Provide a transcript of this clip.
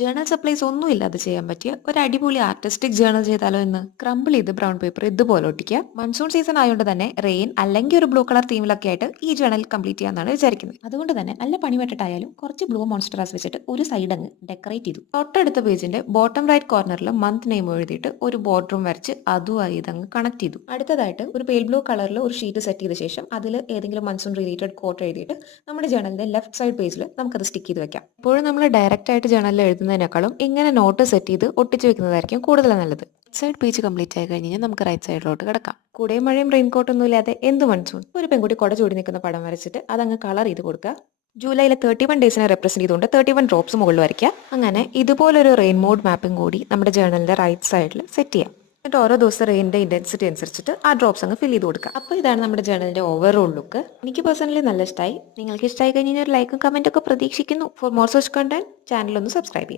Journal supplies ഒന്നും ഇല്ലാതെ ചെയ്യാൻ പറ്റിയ. ഒരു അടിപൊളി ആർട്ടിസ്റ്റിക് ജേണൽ ചെയ്താലോ എന്ന് ക്രംബിൾ ചെയ്ത് ബ്രൗൺ പേപ്പർ ഇതുപോലെ ഒട്ടിക്കുക. മൺസൂൺ സീസൺ ആയതുകൊണ്ട് തന്നെ റെയിൻ അല്ലെങ്കിൽ ഒരു ബ്ലൂ കളർ തീമിലൊക്കെ ആയിട്ട് ഈ ജേണൽ കംപ്ലീറ്റ് ചെയ്യാന്നാണ് വിചാരിക്കുന്നത്. അതുകൊണ്ട് തന്നെ നല്ല പണിപെട്ടിട്ടായാലും കുറച്ച് ബ്ലൂ മോൺസ്റ്ററാസ് വെച്ചിട്ട് ഒരു സൈഡ് അങ്ങ് ഡെക്കറേറ്റ് ചെയ്തു. തൊട്ടടുത്ത പേജിന്റെ ബോട്ടം റൈറ്റ് കോർണറിൽ മന്ത് നെയിം എഴുതിയിട്ട് ഒരു ബോർഡറും വരച്ച് അതുമായി ഇതങ്ങ് കണക്ട് ചെയ്തു. അടുത്തതായിട്ട് ഒരു പേൽ ബ്ലൂ കളറിൽ ഒരു ഷീറ്റ് സെറ്റ് ചെയ്ത ശേഷം അതിൽ ഏതെങ്കിലും മൺസൂൺ റിലേറ്റഡ് കോട്ട് എഴുതിയിട്ട് നമ്മുടെ ജേണലിന്റെ ലെഫ്റ്റ് സൈഡ് പേജിൽ നമുക്കത് സ്റ്റിക്ക് ചെയ്ത് വെക്കാം. എപ്പോഴും നമ്മൾ ഡയറക്റ്റ് ആയിട്ട് ജേണലിൽ എഴുതുന്നതിനേക്കാളും ഇങ്ങനെ നോട്ട് സെറ്റ് ചെയ്ത് ഒട്ടിച്ച് വെക്കുന്നതായിരിക്കും കൂടുതൽ നല്ലത്. സൈഡ് പേജ് കംപ്ലീറ്റ് ആയി കഴിഞ്ഞാൽ നമുക്ക് റൈറ്റ് സൈഡിലോട്ട് കിടക്കാം. കൂടെയും മഴയും റെയിൻകോട്ട് ഒന്നും ഇല്ലാതെ എന്ത് മൺസൂൺ ഒരു പെൺകുട്ടി കുട ചൂടി നിൽക്കുന്ന പടം വരച്ചിട്ട് അതങ്ങ് കളർ ചെയ്ത് കൊടുക്കുക. ജൂലൈയിലെ തേർട്ടി വൺ ഡേയ്സിനെ റെപ്രസെന്റ് ചെയ്തുകൊണ്ട് തേർട്ടി വൺ ഡ്രോപ്സ് മുകളിൽ വരയ്ക്കുക. അങ്ങനെ ഇതുപോലൊരു റെയിൻ മോഡ് മാപ്പും കൂടി നമ്മുടെ ജേണലിന്റെ റൈറ്റ് സൈഡിൽ സെറ്റ് ചെയ്യാം. എന്നിട്ട് ഓരോ ദിവസം റെയിന്റെ ഇന്റൻസിറ്റി അനുസരിച്ചിട്ട് ആ ഡ്രോപ്സ് അങ്ങ് ഫിൽ ചെയ്ത് കൊടുക്കുക. അപ്പോൾ ഇതാണ് നമ്മുടെ ജേണലിന്റെ ഓവറോൾ ലുക്ക് എനിക്ക് പേഴ്സണലി നല്ല ഇഷ്ടമായി നിങ്ങൾക്ക് ഇഷ്ടമായി കഴിഞ്ഞാൽ ഒരു ലൈക്കും കമന്റൊക്കെ പ്രതീക്ഷിക്കുന്നു. For more such content channel ഒന്ന് സബ്സ്ക്രൈബ് ചെയ്യും.